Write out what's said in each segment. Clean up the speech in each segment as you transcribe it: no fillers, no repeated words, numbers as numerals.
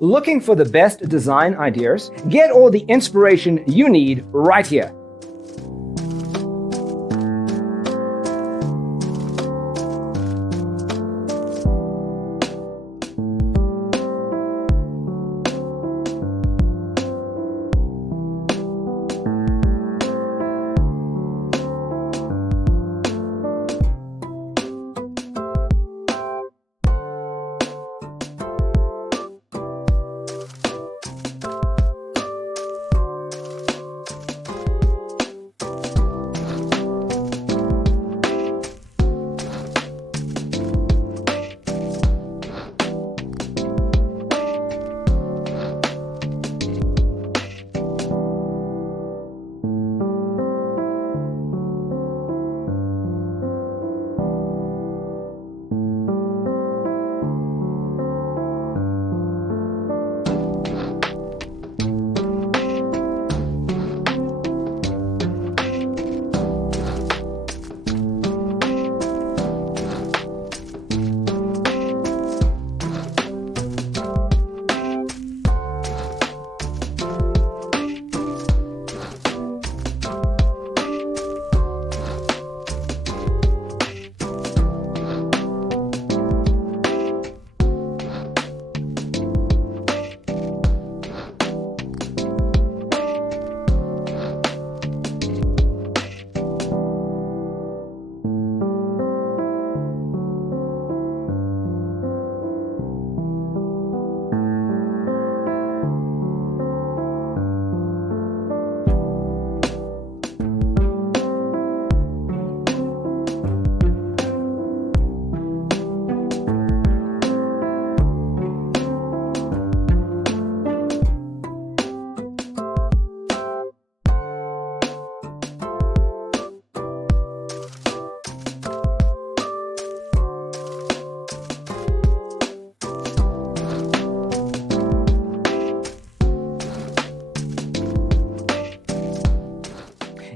Looking for the best design ideas? Get all the inspiration you need right here.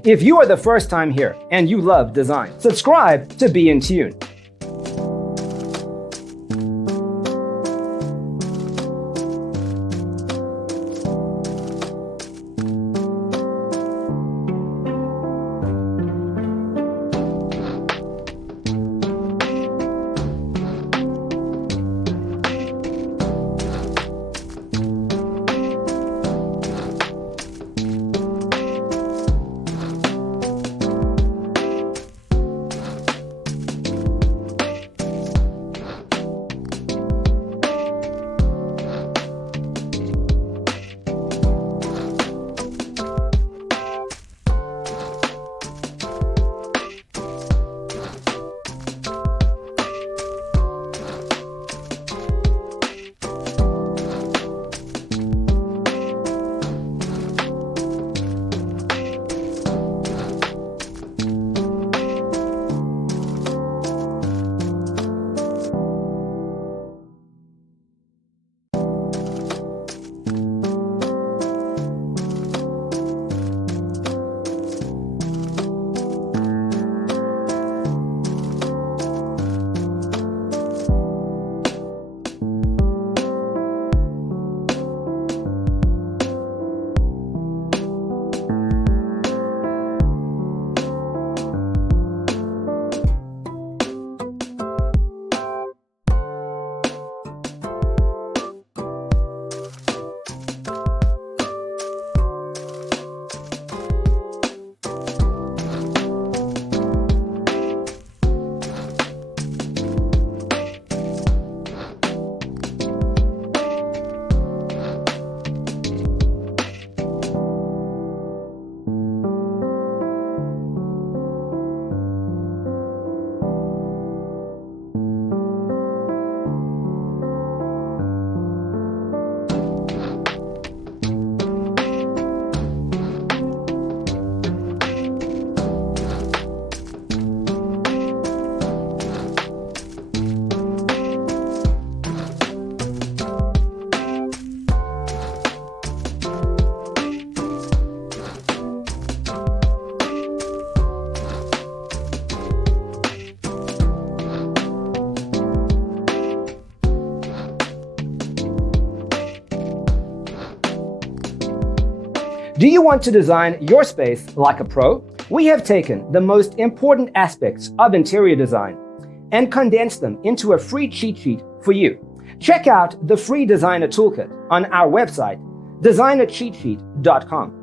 If you are the first time here and you love design, subscribe to Be in Tune. Do you want to design your space like a pro? We have taken the most important aspects of interior design and condensed them into a free cheat sheet for you. Check out the free designer toolkit on our website, designercheatsheet.com.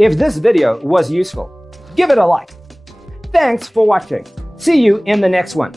If this video was useful, give it a like. Thanks for watching. See you in the next one.